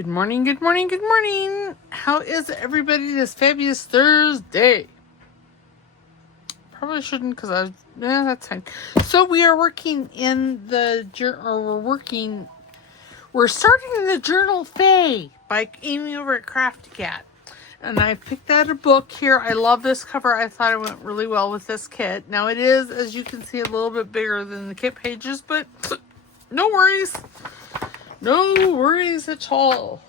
Good morning, good morning, good morning. How is everybody this fabulous Thursday? Probably shouldn't because that's fine. So we are working in the we're starting the Journal Fae by Amy over at Crafty Cat. And I picked out a book here. I love this cover. I thought it went really well with this kit. Now it is, as you can see, a little bit bigger than the kit pages, but no worries. No worries at all.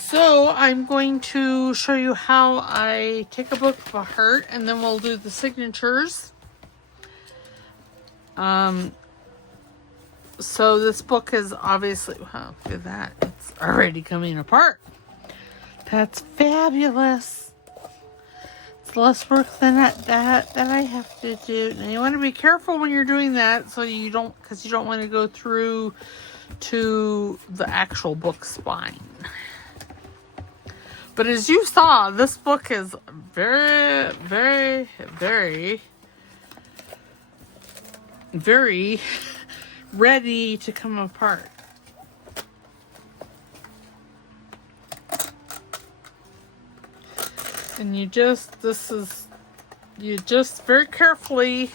So I'm going to show you how I take a book apart, and then we'll do the signatures. So this book is obviously, wow, look at that. It's already coming apart. That's fabulous. It's less work than that I have to do. Now you want to be careful when you're doing that, so you don't, because you don't want to go through to the actual book spine. But as you saw, this book is very, very, very, very ready to come apart. And you just very carefully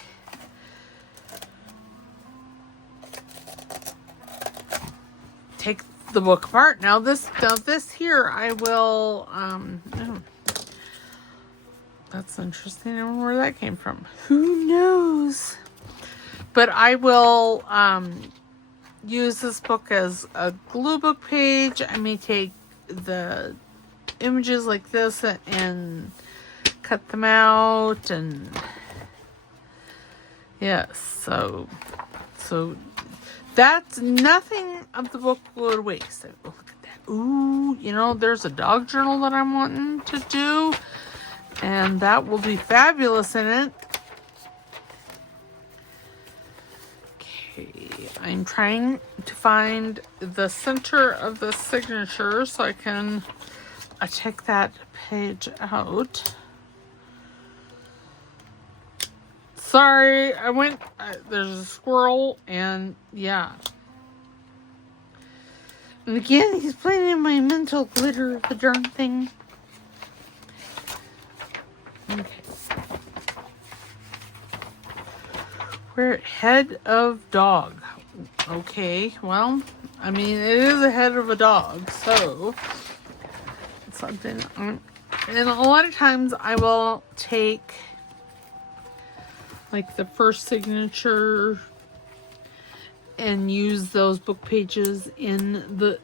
take the book apart. Now this here, I will, oh, that's interesting. I don't know where that came from. Who knows? But I will, use this book as a glue book page. I may take the images like this and cut them out, and yes, so that's nothing of the book will go to waste. Look at that. Ooh, you know, there's a dog journal that I'm wanting to do, and that will be fabulous in it. Okay, I'm trying to find the center of the signature so I can check that page out. Sorry, there's a squirrel, and yeah. And again, he's playing in my mental glitter, the darn thing. Okay. We're head of dog. Okay, well, I mean, it is a head of a dog, so it's something. And a lot of times I will take like the first signature and use those book pages in the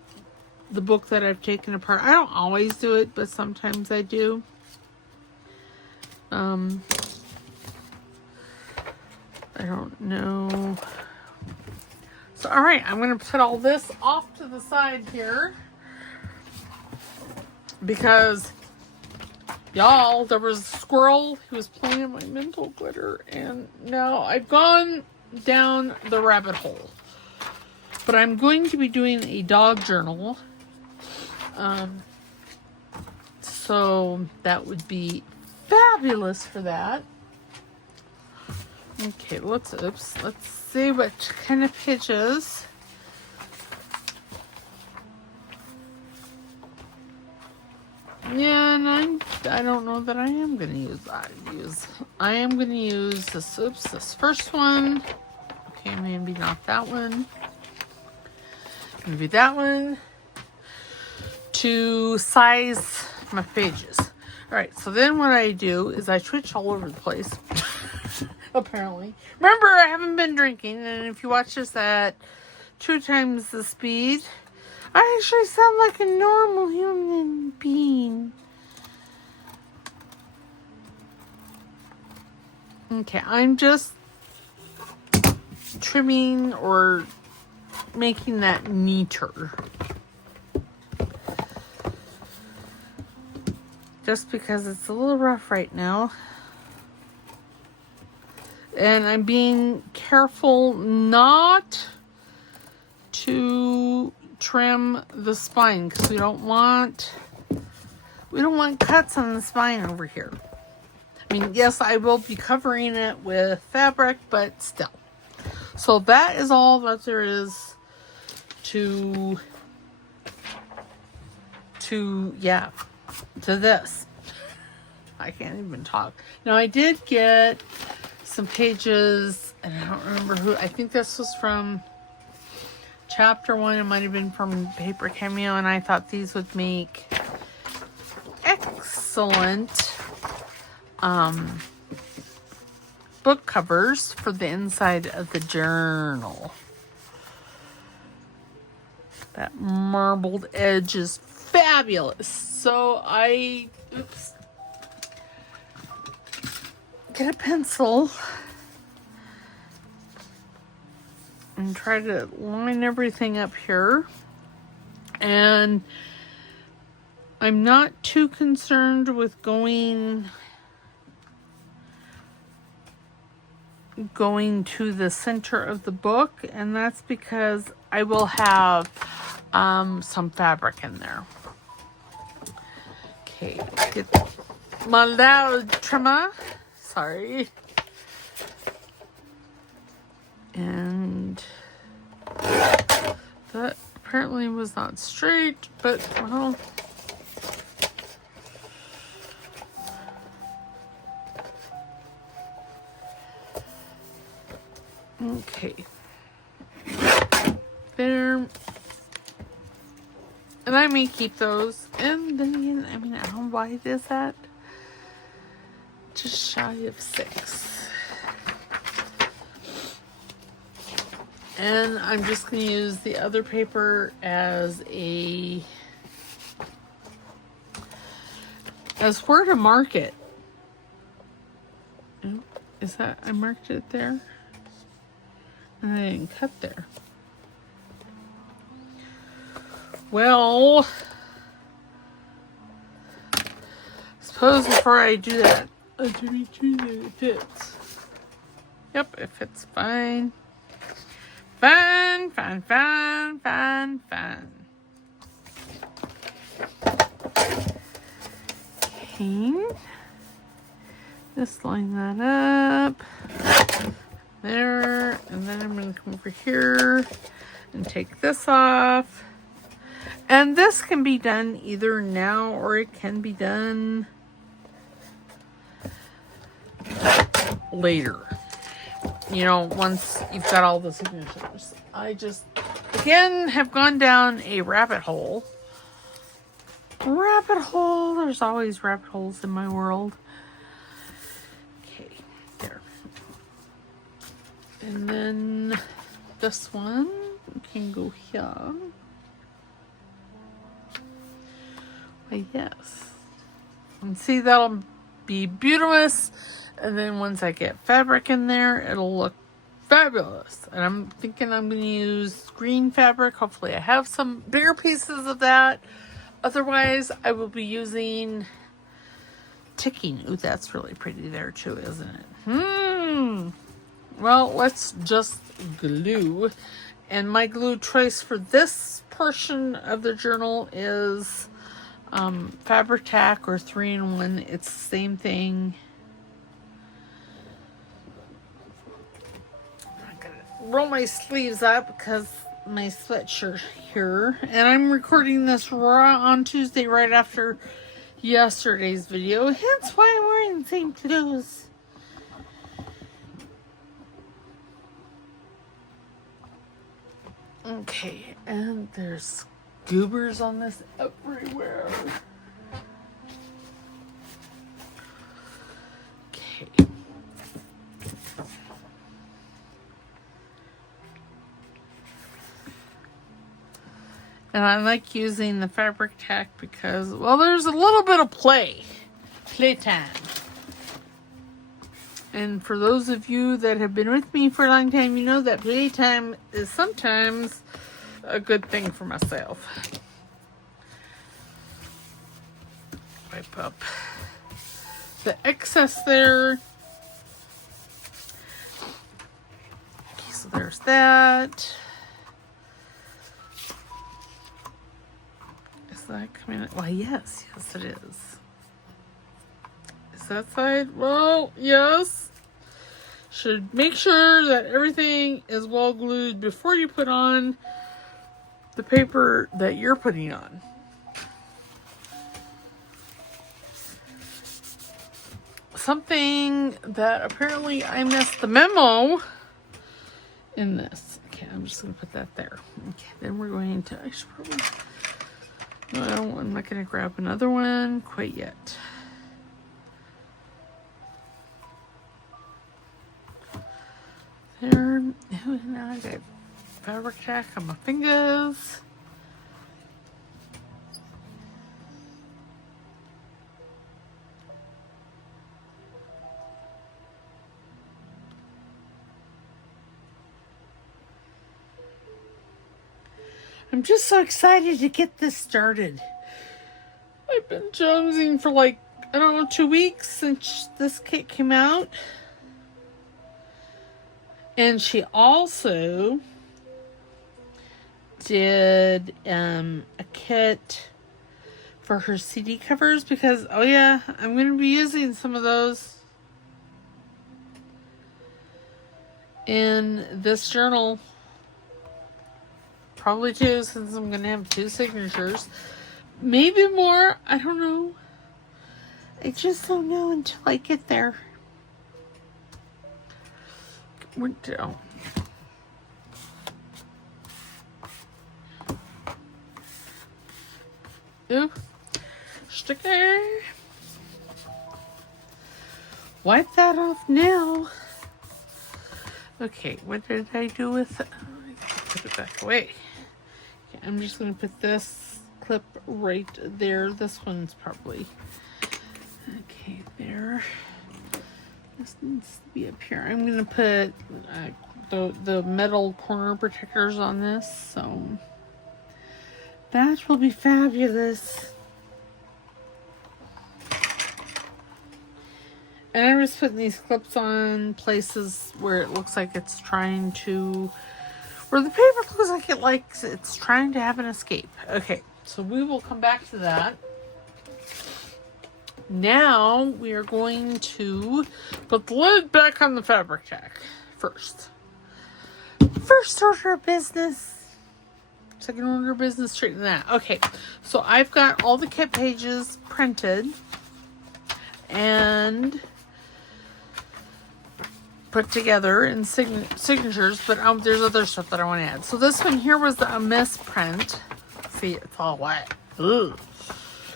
book that I've taken apart. I don't always do it, but sometimes I do. I don't know. So, all right, I'm going to put all this off to the side here because y'all, there was a squirrel who was playing in my mental glitter, and now I've gone down the rabbit hole. But I'm going to be doing a dog journal. So that would be fabulous for that. Okay, let's see what kind of pages. Yeah, and I don't know that I am going to use that. I am going to use this first one. Okay, maybe not that one. Maybe that one. To size my pages. Alright, so then what I do is I switch all over the place. Apparently. Remember, I haven't been drinking, and if you watch this at 2 times the speed, I actually sound like a normal human being. Okay, I'm just trimming or making that neater. Just because it's a little rough right now. And I'm being careful not to trim the spine because we don't want cuts on the spine over here. I mean, yes, I will be covering it with fabric, but still. So that is all that there is to to this. I can't even talk. Now, I did get some pages, and I don't remember who. I think this was from chapter 1. It might have been from Paper Cameo, and I thought these would make excellent book covers for the inside of the journal. That marbled edge is fabulous. So I get a pencil and try to line everything up here. And I'm not too concerned with going to the center of the book, and that's because I will have some fabric in there. Okay, get my loud trimmer. Sorry. And that apparently was not straight, but well. Okay. There. And I may keep those. And then again, I mean, how wide is that? Just shy of 6. And I'm just going to use the other paper as where to mark it. Oh, is that, I marked it there? And I didn't cut there. Well, suppose before I do that, let me make sure that it fits. Yep, it fits fine. Fine. Okay. Just line that up. There. And then I'm going to come over here and take this off. And this can be done either now or it can be done later. You know, once you've got all the signatures. I just, again, have gone down a rabbit hole. There's always rabbit holes in my world. Okay, there. And then this one can go here. Why, yes. And see, that'll be beautiful. And then once I get fabric in there, it'll look fabulous. And I'm thinking I'm going to use green fabric. Hopefully I have some bigger pieces of that. Otherwise, I will be using ticking. Ooh, that's really pretty there too, isn't it? Well, let's just glue. And my glue choice for this portion of the journal is Fabric Tack or 3-in-1. It's the same thing. I'm gonna roll my sleeves up because my sweatshirt here, and I'm recording this raw on Tuesday right after yesterday's video, hence why I'm wearing the same clothes. Okay, and there's goobers on this everywhere. Okay. And I like using the Fabric Tack because, well, there's a little bit of playtime. And for those of you that have been with me for a long time, you know that playtime is sometimes a good thing for myself. Wipe up the excess there. Okay, so there's that. Is that coming? Why, yes, it is. Is that side? Well, yes. Should make sure that everything is well glued before you put on the paper that you're putting on. something that apparently I missed the memo in this. Okay, I'm just going to put that there. Okay, then we're going to, I should probably, no, I'm not going to grab another one quite yet. There, now I got fabric tack on my fingers. I'm just so excited to get this started. I've been jonesing for like, I don't know, 2 weeks since this kit came out. And she also did a kit for her CD covers because, oh yeah, I'm going to be using some of those in this journal. Probably 2, since I'm going to have 2 signatures. Maybe more. I don't know. I just don't know until I get there. Where down? Ooh. Sticker. Wipe that off now. Okay, what did I do with it? Put it back away. Okay, I'm just going to put this clip right there. This one's probably okay there. This needs to be up here. I'm going to put the metal corner protectors on this, so that will be fabulous. And I'm just putting these clips on places where it looks like it's trying to, where the paper looks like it's trying to have an escape. Okay, so we will come back to that. Now we are going to put the lid back on the fabric tack first. First order of business. Second order of business, straighten that. Okay, so I've got all the kit pages printed and put together in signatures, but there's other stuff that I want to add. So this one here was a misprint. See, it's all wet. Ugh.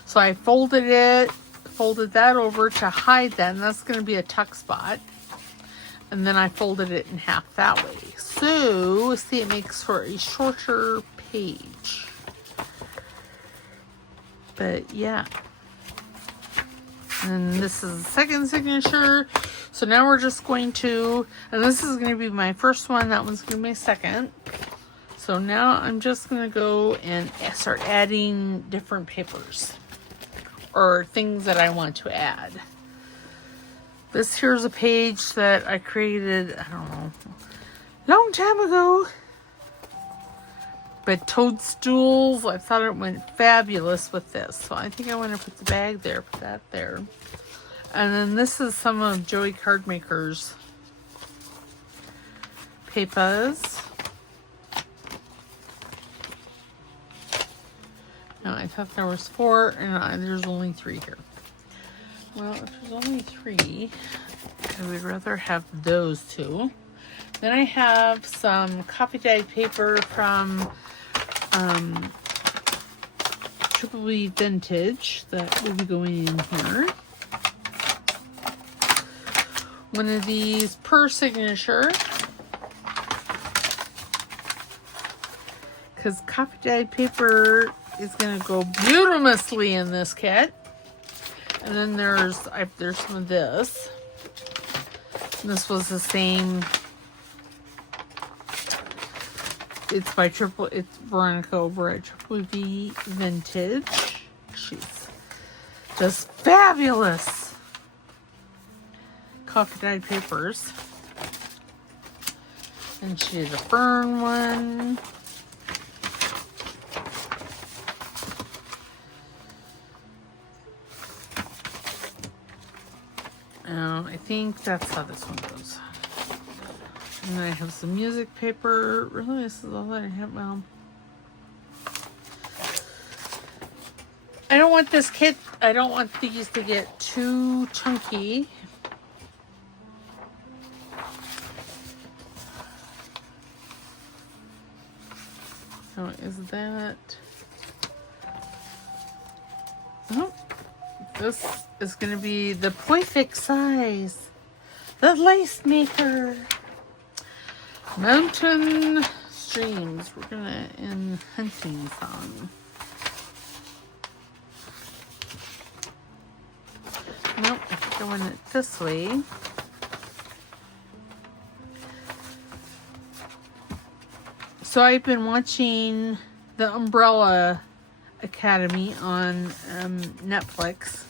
So I folded that over to hide that, and that's going to be a tuck spot. And then I folded it in half that way. So, see, it makes for a shorter page. But yeah. And this is the second signature. So now we're just going to, and this is going to be my first one. That one's going to be my second. So now I'm just going to go and start adding different papers or things that I want to add. This here's a page that I created, I don't know, long time ago. But toadstools, I thought it went fabulous with this. So I think I want to put the bag there, put that there. And then this is some of Joey Cardmaker's papers. No, I thought there was 4, and there's only 3 here. Well, if there's only 3, I would rather have those 2. Then I have some coffee dyed paper from Triple B Vintage that will be going in here. One of these per signature, because coffee dyed paper is going to go beautifully in this kit. And then there's some of this. And this was the same. It's by it's Veronica over at Triple V Vintage. She's just fabulous. Coffee dyed papers. And she did a fern one. I think that's how this one goes. And I have some music paper. Really, this is all that I have. Well, I don't want this kit, I don't want these to get too chunky. Now, is that... Oh, this is going to be the perfect size. The lace maker. Mountain streams. We're going to end hunting song. Nope, I think I want it this way. So I've been watching the Umbrella Academy on Netflix.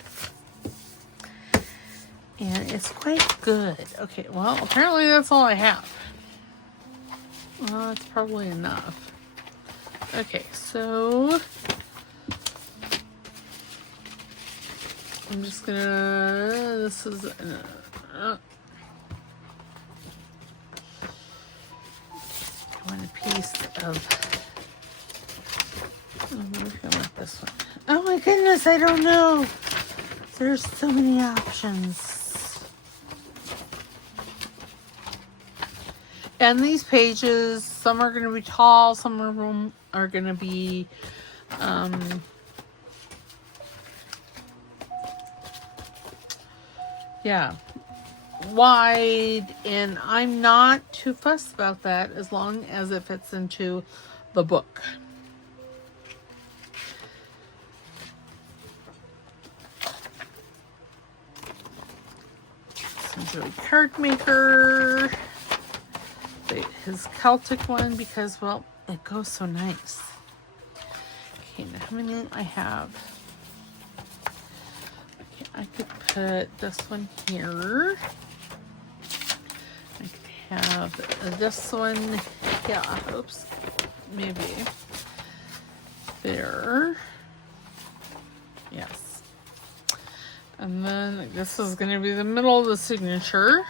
And it's quite good. Okay, well, apparently that's all I have. Well, that's probably enough. Okay, so... I'm just gonna... This is... I want a piece of... I'm going with this one. Oh my goodness, I don't know. There's so many options. And these pages, some are going to be tall, some of them are going to be yeah, wide, and I'm not too fussed about that as long as it fits into the book. Enjoy Cardmaker, his Celtic one, because, well, it goes so nice. Okay, now how many I have? Okay, I could put this one here. I could have this one, yeah, oops, maybe there. Yes. And then this is going to be the middle of the signature.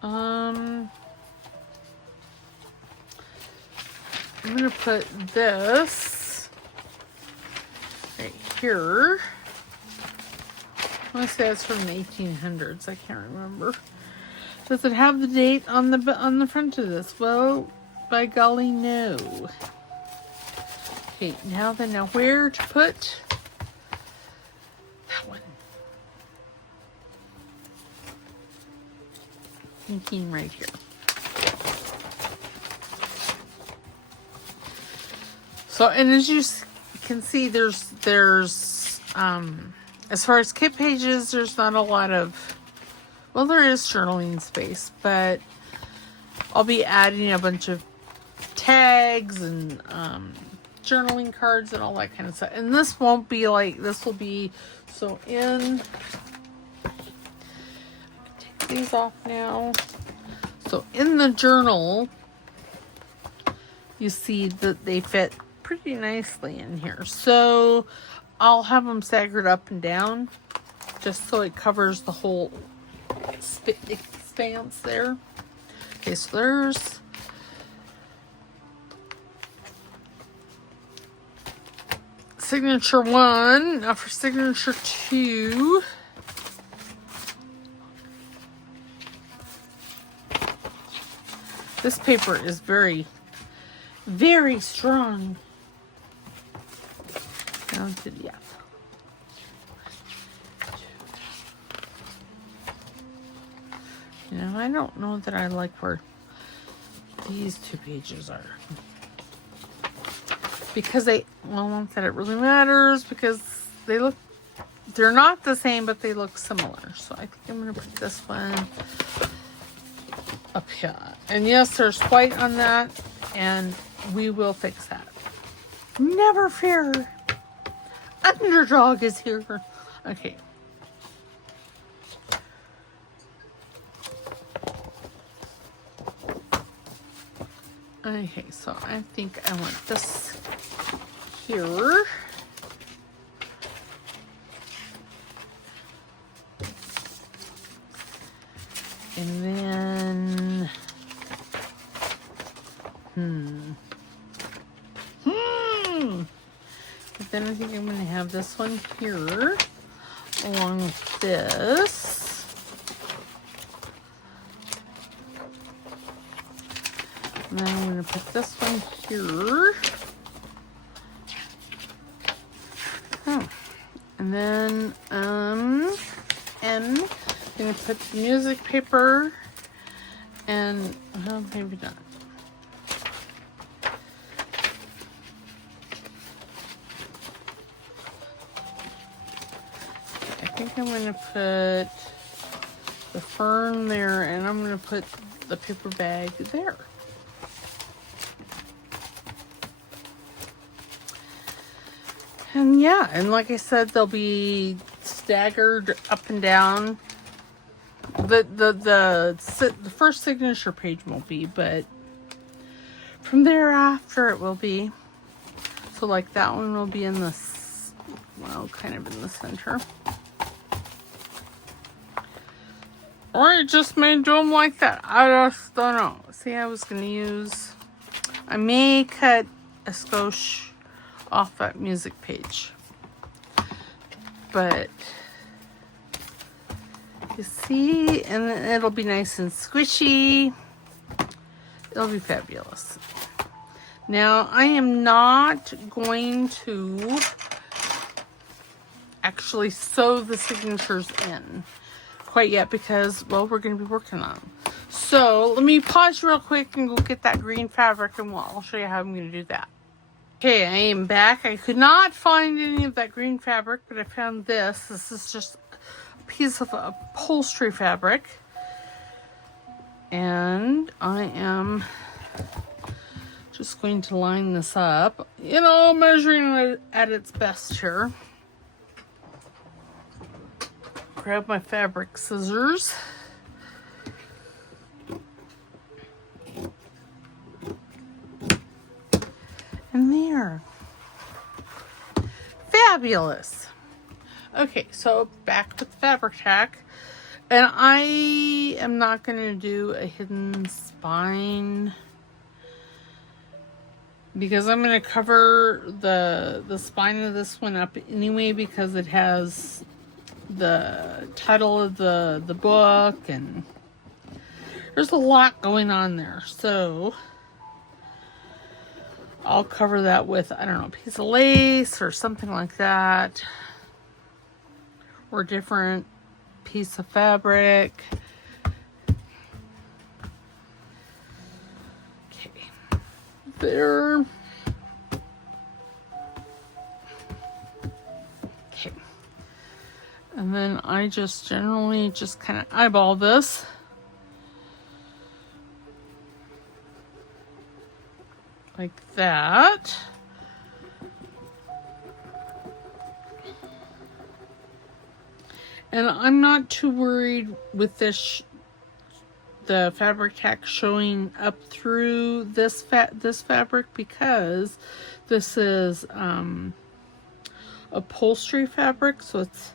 I'm going to put this right here. I want to say it's from the 1800s. I can't remember. Does it have the date on the front of this? Well, by golly, no. Okay, now where to put that one? Thinking right here. So, and as you can see, there's as far as kit pages, there's not a lot of, well, there is journaling space, but I'll be adding a bunch of tags and journaling cards and all that kind of stuff. And this won't be like, this will be, so in, take these off now. So in the journal, you see that they fit pretty nicely in here. So I'll have them staggered up and down just so it covers the whole expanse there. Okay, so there's signature 1. Now for signature 2. This paper is very, very strong. Now, yeah. You know, I don't know that I like where these two pages are. Because they, well, not that it really matters, because they're not the same, but they look similar. So I think I'm going to put this one up here. And yes, there's white on that, and we will fix that. Never fear. Underdog is here. Okay. Okay, so I think I want this here. And then, But then I think I'm going to have this one here, along with this. And then I'm going to put this one here. Oh. And then, I'm going to put the music paper and, well, maybe not. I think I'm going to put the fern there, and I'm going to put the paper bag there. And yeah, and like I said, they'll be staggered up and down. The first signature page won't be, but from thereafter it will be. So like that one will be in this, well, kind of in the center. Or I just may do them like that. I just don't know. See, I may cut a skosh off that music page. But you see, and it'll be nice and squishy. It'll be fabulous. Now, I am not going to actually sew the signatures in quite yet because, well, we're going to be working on them. So, let me pause real quick and go get that green fabric, and I'll show you how I'm going to do that. Okay, I am back. I could not find any of that green fabric, but I found this. This is just a piece of upholstery fabric. And I am just going to line this up, you know, measuring it at its best here. Grab my fabric scissors. And there. Fabulous. Okay, so back with the fabric tack. And I am not going to do a hidden spine because I'm going to cover the spine of this one up anyway because it has the title of the book and there's a lot going on there. So I'll cover that with, I don't know, a piece of lace or something like that. Or a different piece of fabric. Okay. There. Okay. And then I just generally just kind of eyeball this. Like that. And I'm not too worried with this, the fabric tack showing up through this fabric because this is upholstery fabric, so it's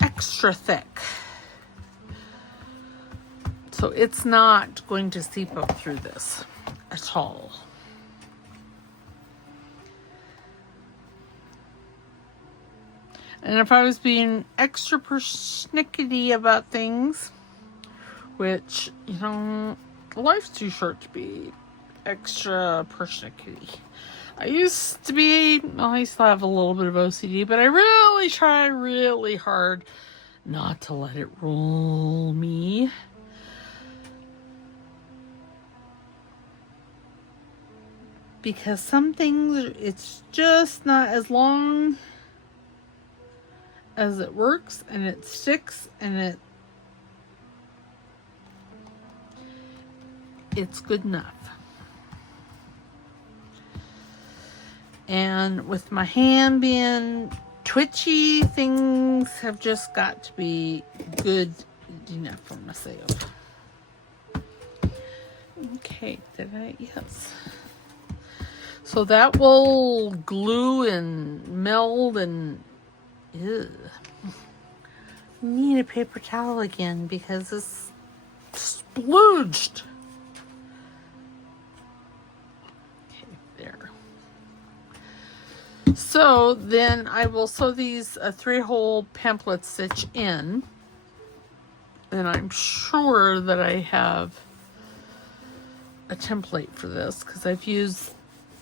extra thick. So it's not going to seep up through this at all. And if I was being extra persnickety about things, which, you know, life's too short to be extra persnickety. I used to have a little bit of OCD, but I really try really hard not to let it rule me. Because some things, it's just not as long as it works and it sticks and it's good enough. And with my hand being twitchy, things have just got to be good enough for myself. Okay, did I? Yes. So that will glue and meld and ew. Need a paper towel again because it's splooged. Okay, there. So then I will sew these 3-hole pamphlet stitch in, and I'm sure that I have a template for this because I've used,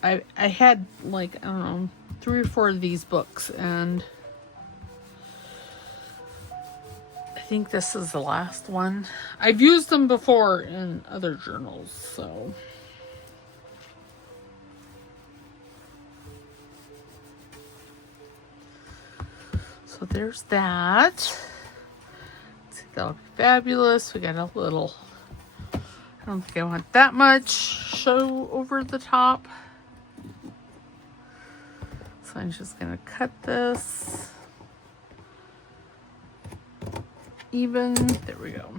I had like, I don't know, 3 or 4 of these books, and I think this is the last one. I've used them before in other journals, so. So there's that. Let's see, that'll be fabulous. We got a little, I don't think I want that much show over the top. So I'm just gonna cut this even. There we go.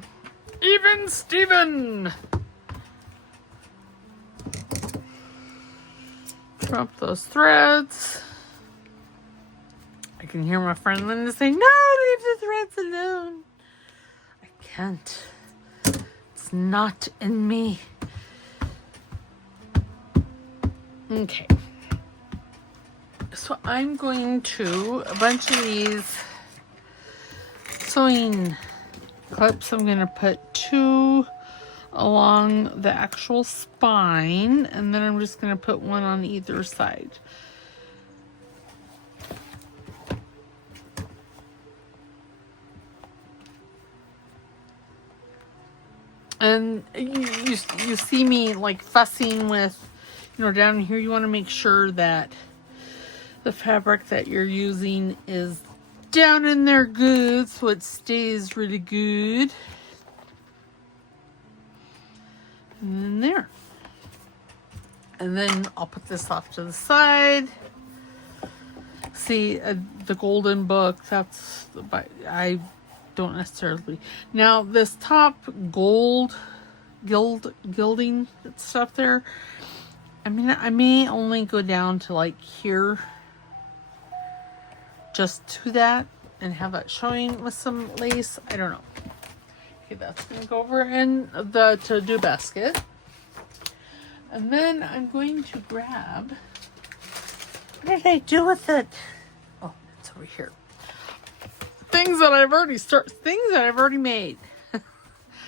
Even Steven! Drop those threads. I can hear my friend Linda saying, no, leave the threads alone. I can't. It's not in me. Okay. So I'm going to, a bunch of these sewing clips, I'm going to put 2 along the actual spine, and then I'm just going to put 1 on either side. And you see me like fussing with, you know, down here, you want to make sure that the fabric that you're using is down in there good, so it stays really good. And then there. And then I'll put this off to the side. See, the golden book, that's, I don't necessarily. Now, this top gilding stuff there, I mean, I may only go down to like here, just to that, and have that showing with some lace. I don't know. Okay, that's gonna go over in the to-do basket. And then I'm going to grab, what did I do with it? Oh, it's over here. Things that I've already made.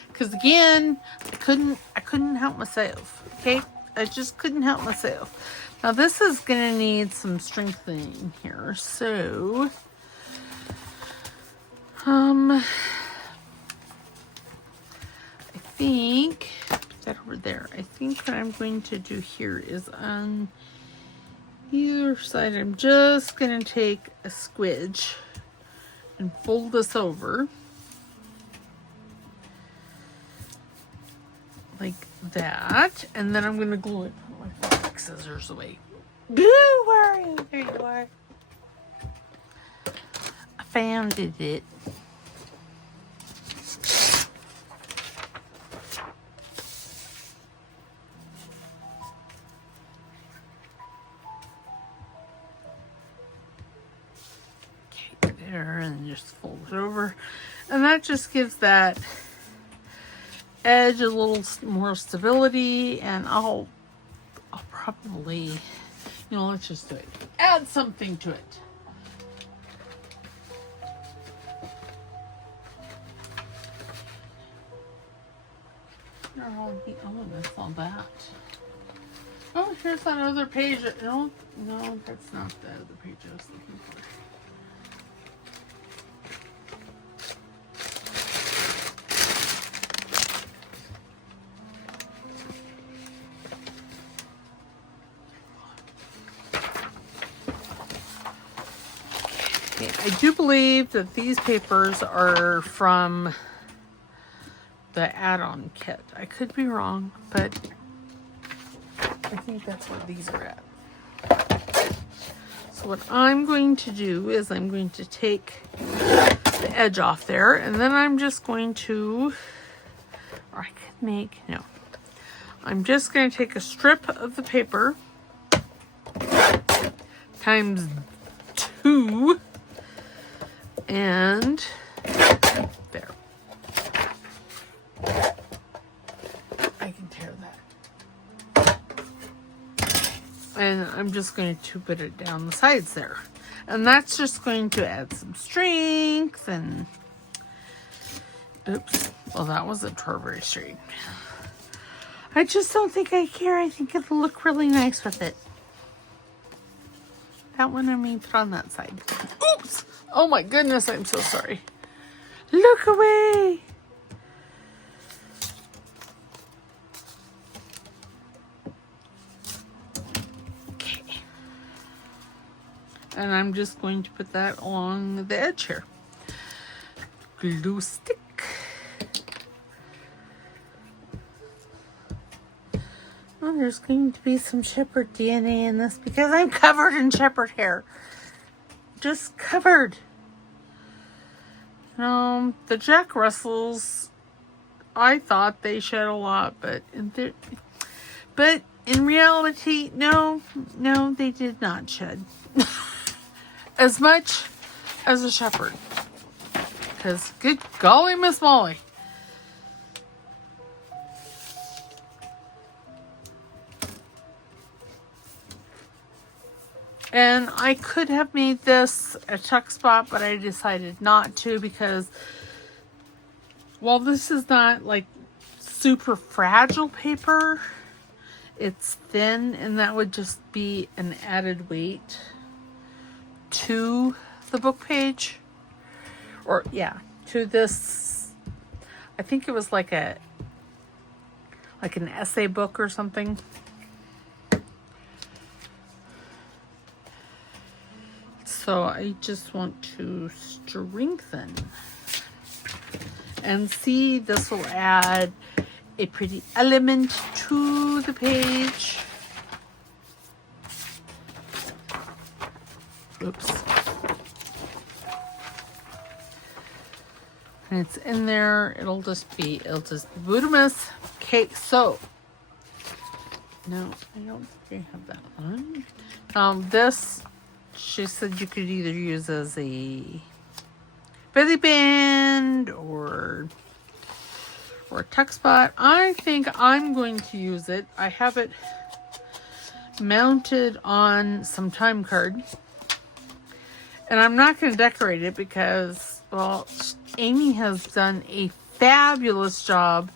Because again, I couldn't help myself. Okay, I just couldn't help myself. Now this is gonna need some strengthening here, so I think put that over there. I think what I'm going to do here is on either side, I'm just gonna take a squidge and fold this over like that, and then I'm gonna glue it. Put my fabric scissors away. Where are you? There you are. I found it. Okay, there, and just fold it over, and that just gives that edge a little more stability. And I'll probably, you know, let's just do it. Add something to it. Oh, that's all that. Oh, here's that other page. No, that's not the other page I was looking for. I do believe that these papers are from the add-on kit. I could be wrong, but I think that's where these are at. So what I'm going to do is I'm going to take the edge off there, and then I'm just going to, or I could make, no. I'm just going to take a strip of the paper times 2, and there. I can tear that. And I'm just going to put it down the sides there. And that's just going to add some strength and, oops, well, that wasn't very straight. I just don't think I care. I think it'll look really nice with it. That one I may put on that side. Oops! Oh my goodness, I'm so sorry. Look away! Okay. And I'm just going to put that along the edge here. Glue stick. Oh, there's going to be some shepherd DNA in this because I'm covered in shepherd hair. Just covered. The Jack Russells, I thought they shed a lot, but in reality, no, they did not shed as much as a shepherd. Because good golly, Miss Molly. And I could have made this a tuck spot, but I decided not to because while this is not like super fragile paper, it's thin and that would just be an added weight to the book page. Or yeah, to this, I think it was like an essay book or something. So I just want to strengthen. And see, this will add a pretty element to the page. Oops. And it's in there. It'll just be Budamus. Okay, so. No, I don't think I have that one. This, she said you could either use as a belly band or a tuck spot. I think I'm going to use it. I have it mounted on some time card. And I'm not going to decorate it because, well, Amy has done a fabulous job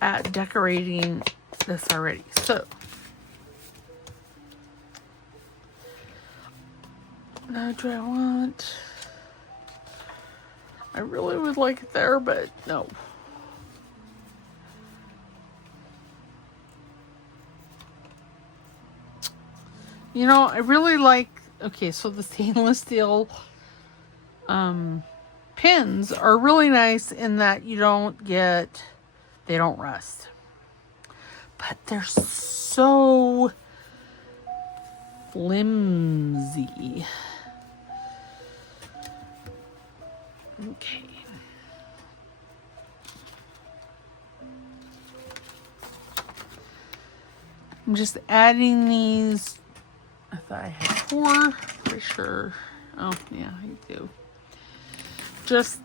at decorating this already. So, now do I want... I really would like it there, but no. You know, I really like... Okay, so the stainless steel pins are really nice in that you don't get... They don't rust. But they're so flimsy. Okay. I'm just adding these. I thought I had 4. Pretty sure. Oh, yeah, I do. Just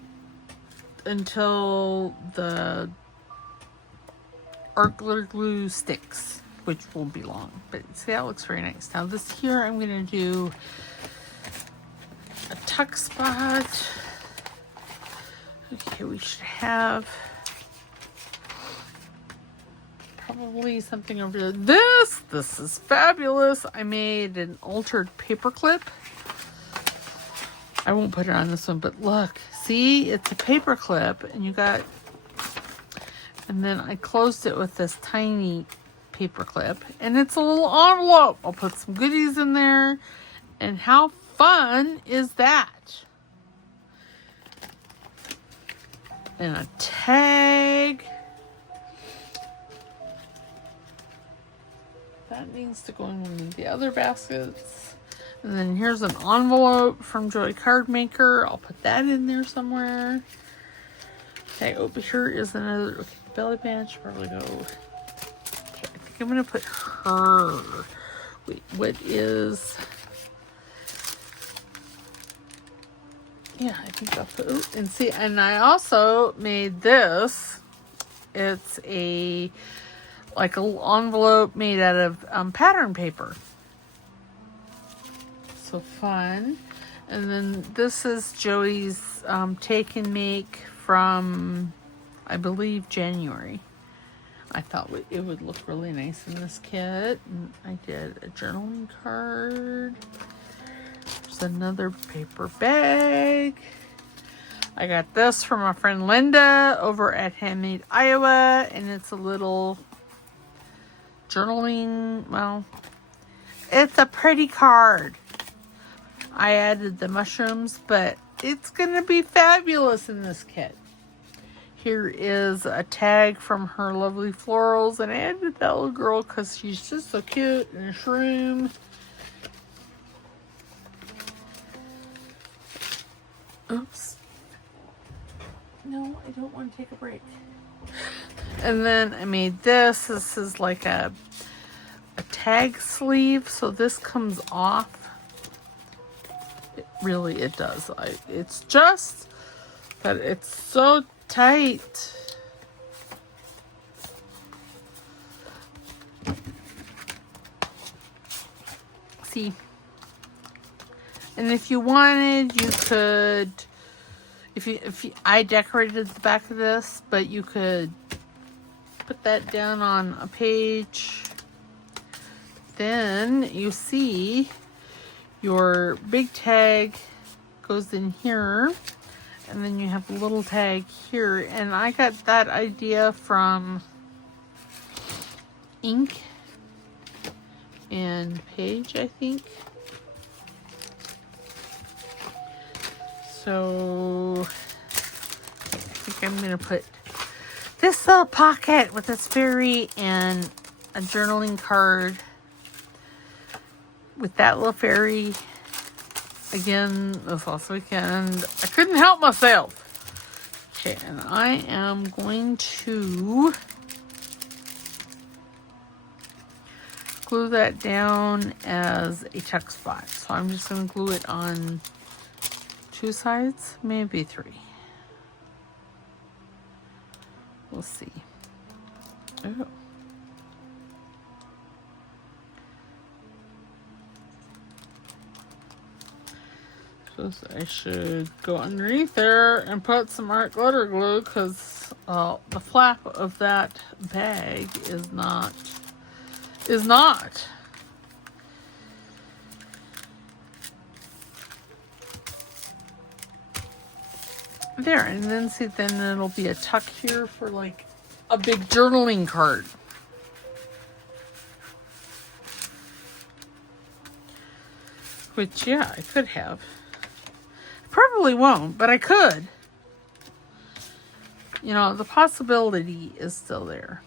until the art glitter glue sticks, which won't be long. But see, that looks very nice. Now this here, I'm going to do a tuck spot. Okay, we should have probably something over there. This is fabulous. I made an altered paper clip. I won't put it on this one, but look, see, it's a paper clip and you got, and then I closed it with this tiny paper clip and it's a little envelope. I'll put some goodies in there. And how fun is that? And a tag. That needs to go in one of the other baskets. And then here's an envelope from Joy Cardmaker. I'll put that in there somewhere. Okay, over here is another belly band. Should probably go. Okay, I think I'm going to put her. Wait, what is... Yeah, I think I'll put, ooh, and see, and I also made this. It's like a little envelope made out of pattern paper. So fun. And then this is Joey's take and make from, I believe, January. I thought it would look really nice in this kit. And I did a journaling card. There's another paper bag. I got this from my friend Linda over at Handmade Iowa, and it's a little journaling, well, it's a pretty card. I added the mushrooms, but it's going to be fabulous in this kit. Here is a tag from her lovely florals, and I added that little girl because she's just so cute, and a shroom. Oops. No, I don't want to take a break. And then I made this. This is like a tag sleeve, so this comes off. It does. It's just that it's so tight. See? And if you wanted, you could, I decorated the back of this, but you could put that down on a page. Then you see your big tag goes in here, and then you have a little tag here. And I got that idea from Ink and Page, I think. So I think I'm going to put this little pocket with this fairy and a journaling card with that little fairy. Again, this last weekend, I couldn't help myself. Okay, and I am going to glue that down as a tuck spot. So I'm just going to glue it on 2 sides, maybe 3. We'll see. Oh. So I should go underneath there and put some art glitter glue, because the flap of that bag is not. There, and then see, then it'll be a tuck here for like a big journaling card. Which, yeah, I could have. Probably won't, but I could. You know, the possibility is still there.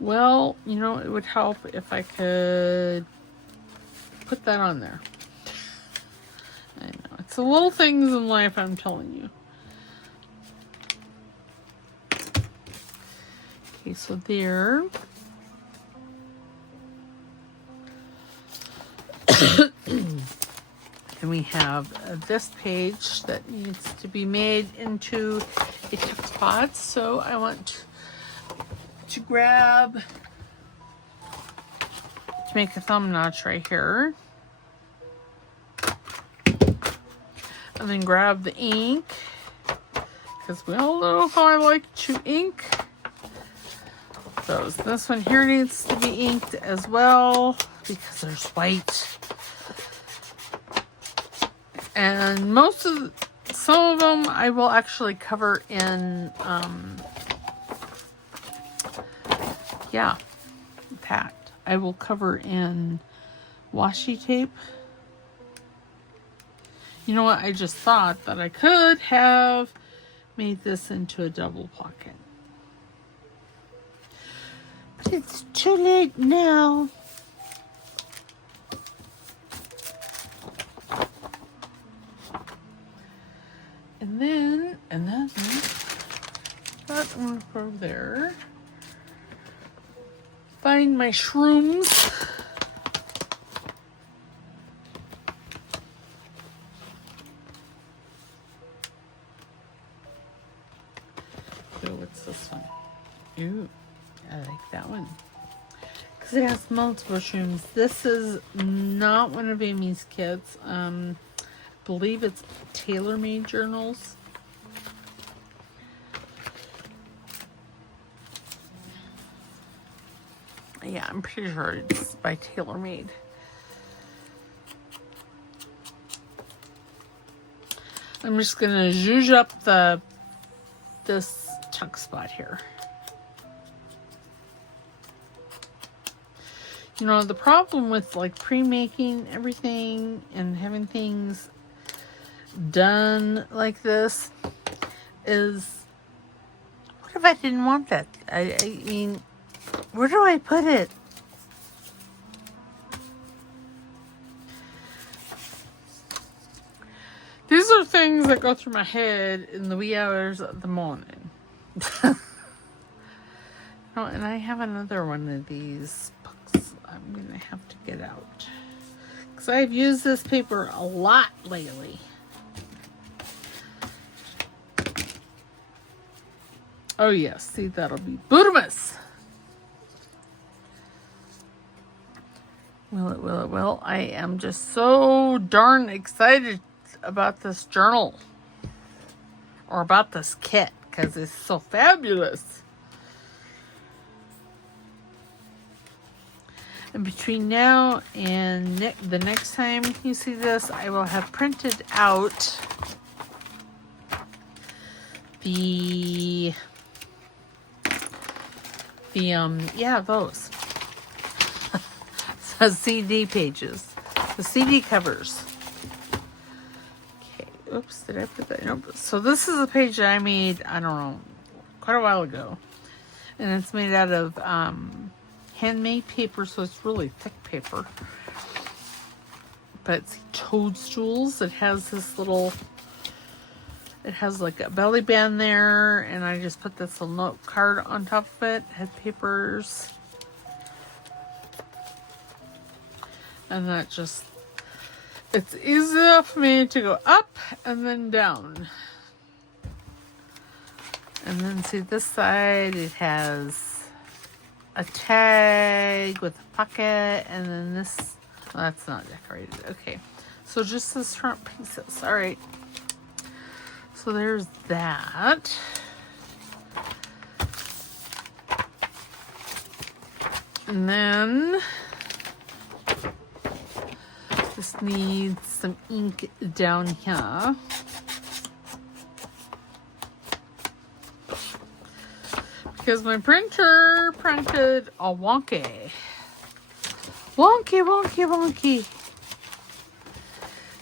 Well, you know, it would help if I could put that on there. I know. It's the little things in life, I'm telling you. Okay, so there. And we have this page that needs to be made into a tuck spot. So I want to grab, to make a thumb notch right here. And then grab the ink, because we all know how I like to ink. So this one here needs to be inked as well, because there's white. And some of them I will actually cover in, that. I will cover in washi tape. You know what? I just thought that I could have made this into a double pocket. But it's too late now. And then that one over there. Find my shrooms. So what's this one? Ooh, I like that one. Because it has multiple shrooms. This is not one of Amy's kits. I believe it's tailor-made journals. Yeah, I'm pretty sure it's by TaylorMade. I'm just gonna zhuzh up this tuck spot here. You know, the problem with like pre-making everything and having things done like this is, what if I didn't want that? I mean, where do I put it? These are things that go through my head in the wee hours of the morning. Oh, and I have another one of these books I'm going to have to get out. Because I've used this paper a lot lately. Oh yes, see, that'll be Budamus. Will it, will it, will. I am just so darn excited about this journal. Or about this kit, because it's so fabulous. And between now and the next time you see this, I will have printed out those. The CD pages. The CD covers. Okay, oops, did I put that? Nope. So this is a page that I made, I don't know, quite a while ago. And it's made out of handmade paper, so it's really thick paper. But it's toadstools. It has this little, it has like a belly band there, and I just put this little note card on top of it. It had papers. And that just, it's easy enough for me to go up and then down. And then see this side, it has a tag with a pocket, and then this, well, that's not decorated. Okay, so just this front pieces. All right, so there's that. And then this needs some ink down here. Because my printer printed a wonky. Wonky.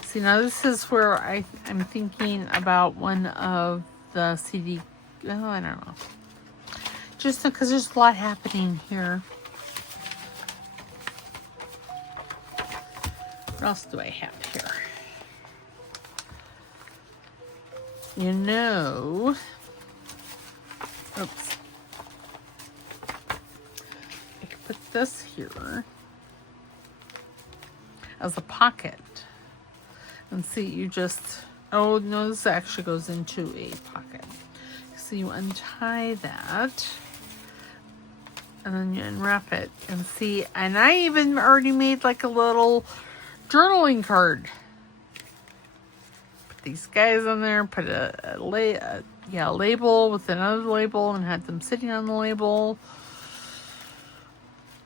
See, now this is where I'm thinking about one of the CD. Oh, I don't know. Just because there's a lot happening here. What else do I have here? You know. Oops. I could put this here as a pocket. And see, you just, oh no, this actually goes into a pocket. So you untie that. And then you unwrap it. And see, and I even already made like a little journaling card. Put these guys on there, put a label with another label, and had them sitting on the label.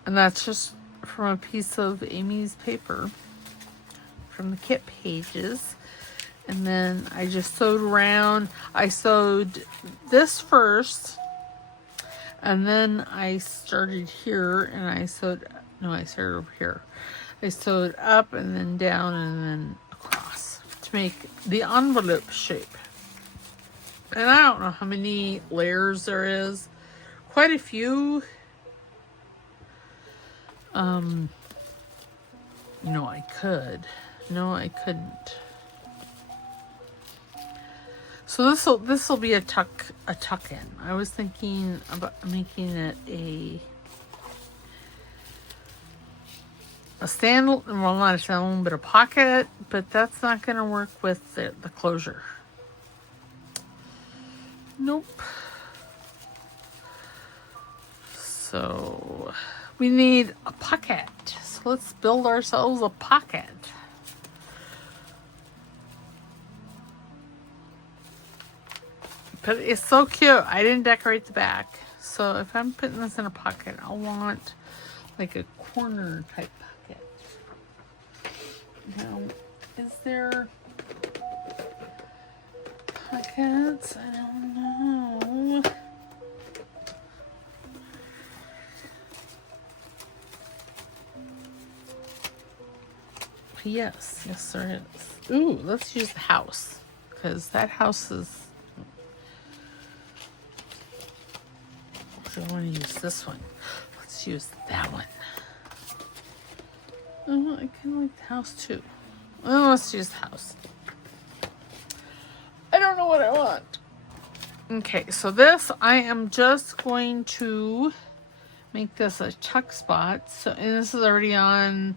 And that's just from a piece of Amy's paper from the kit pages. And then I just sewed around. I sewed this first, and then I started here, and I started over here. I sewed up and then down and then across to make the envelope shape. And I don't know how many layers there is. Quite a few. No, I could. No, I couldn't. So this will be a tuck in. I was thinking about making it a stand, well, not a stand, but a pocket, but that's not going to work with the closure. Nope. So we need a pocket. So let's build ourselves a pocket. But it's so cute. I didn't decorate the back. So if I'm putting this in a pocket, I want like a corner type pocket. Now, is there pockets? I don't know. Yes, there is. Ooh, let's use the house, because that house is... I want to use this one. Let's use that one. Oh, I kind of like the house too. Oh, let's use the house. I don't know what I want. Okay, so this, I am just going to make this a tuck spot. So, and this is already on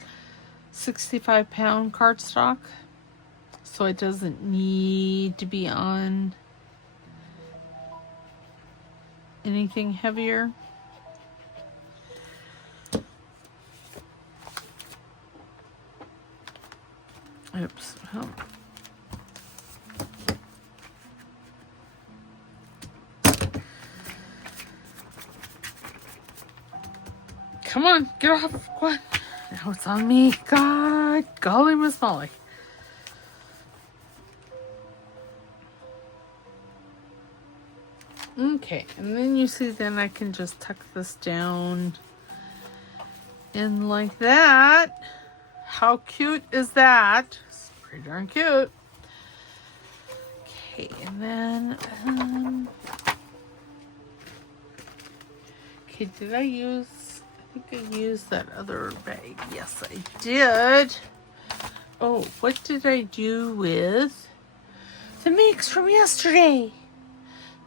65-pound cardstock, so it doesn't need to be on anything heavier. Oops. Oh. Come on, get off. What? Now it's on me. God, golly, Miss Molly. Okay, and then you see, then I can just tuck this down in like that. How cute is that? It's pretty darn cute. Okay, and then, okay, did I use... I think I used that other bag. Yes, I did. Oh, what did I do with the mix from yesterday?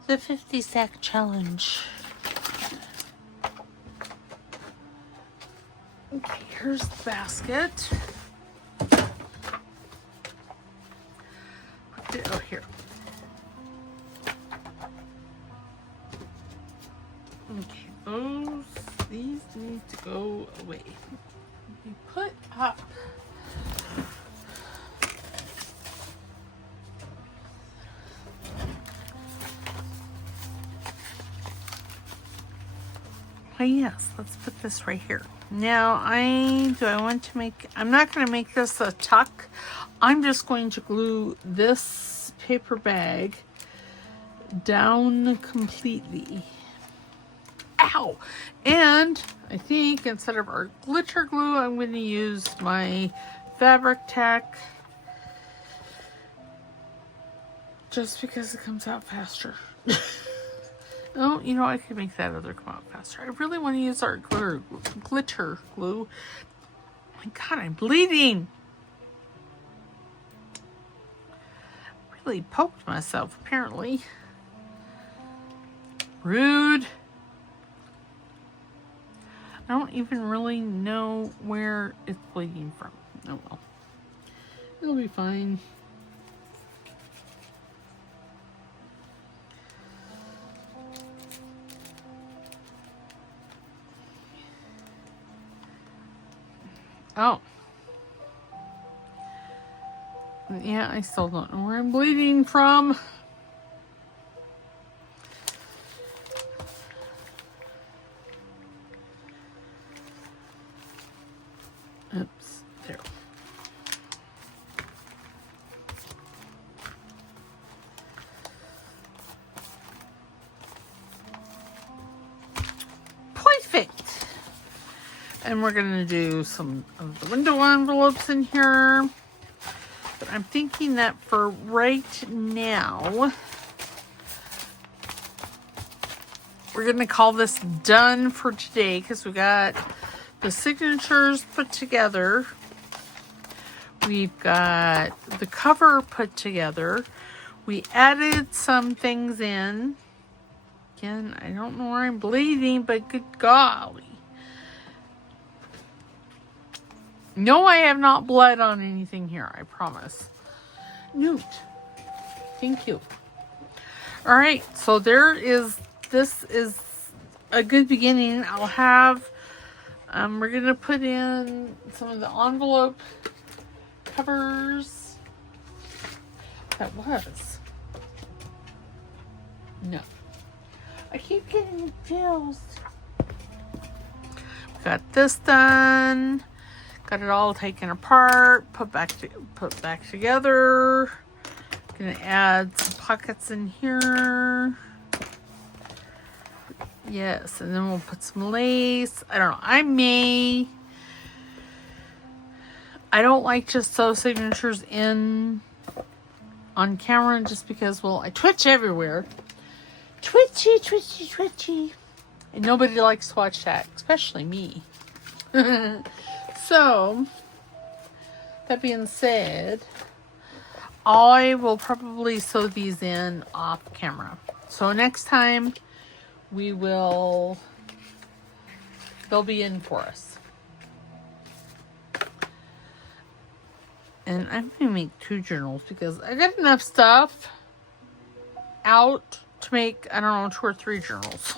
The 50 sack challenge. Okay, here's the basket. Oh, here. Okay, these need to go away. We put up. Oh yes, let's put this right here. Now I'm not going to make this a tuck. I'm just going to glue this paper bag down completely. Ow! And I think instead of our glitter glue, I'm going to use my Fabric Tack, just because it comes out faster. Oh, you know, I could make that other come out faster. I really want to use our glitter glue. Oh my God, I'm bleeding. Really poked myself, apparently. Rude. I don't even really know where it's bleeding from. Oh well. It'll be fine. Oh. Yeah, I still don't know where I'm bleeding from. Oops, there. Perfect. And we're going to do some of the window envelopes in here. But I'm thinking that for right now, we're going to call this done for today, because we got the signatures put together. We've got the cover put together. We added some things in. Again, I don't know where I'm bleeding, but good golly. No, I have not bled on anything here, I promise. Newt. Thank you. All right, so this is a good beginning. I'll have, we're going to put in some of the envelope covers. That was. No. I keep getting confused. got this done. Got it all taken apart, put back together. Gonna add some pockets in here. Yes, and then we'll put some lace. I don't know. I don't like to sew signatures in on camera just because, well, I twitch everywhere. Twitchy, twitchy, twitchy. And nobody likes to watch that, especially me. So, that being said, I will probably sew these in off camera. So next time, they'll be in for us. And I'm going to make 2 journals because I got enough stuff out to make, I don't know, 2 or 3 journals.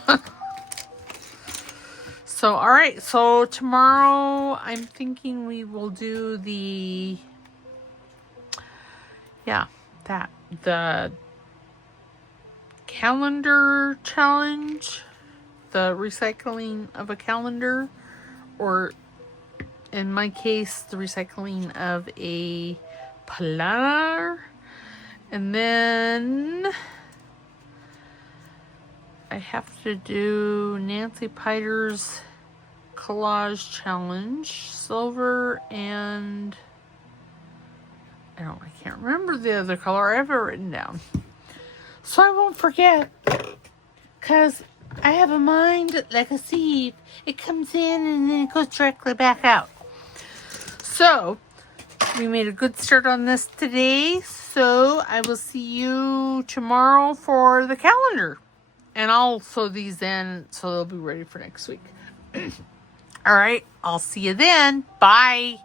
So, alright, so tomorrow I'm thinking we will do the calendar challenge, the recycling of a calendar, or in my case, the recycling of a planner. And then I have to do Nancy Piter's collage challenge, silver, and I can't remember the other color. I have it written down, so I won't forget, because I have a mind like a sieve. It comes in and then it goes directly back out. So we made a good start on this today, so I will see you tomorrow for the calendar. And I'll sew these in so they'll be ready for next week. All right, I'll see you then. Bye.